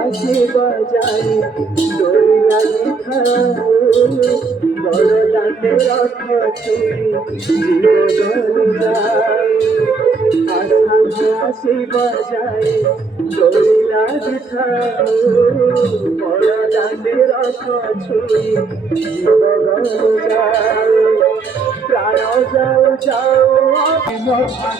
আশি বজায় দোলা খাও বড় দাঁতে রথ আশি বজায় দোলা খাও বড় দাঁতে রথ ছুঁই প্রায় যাও যাও মোরা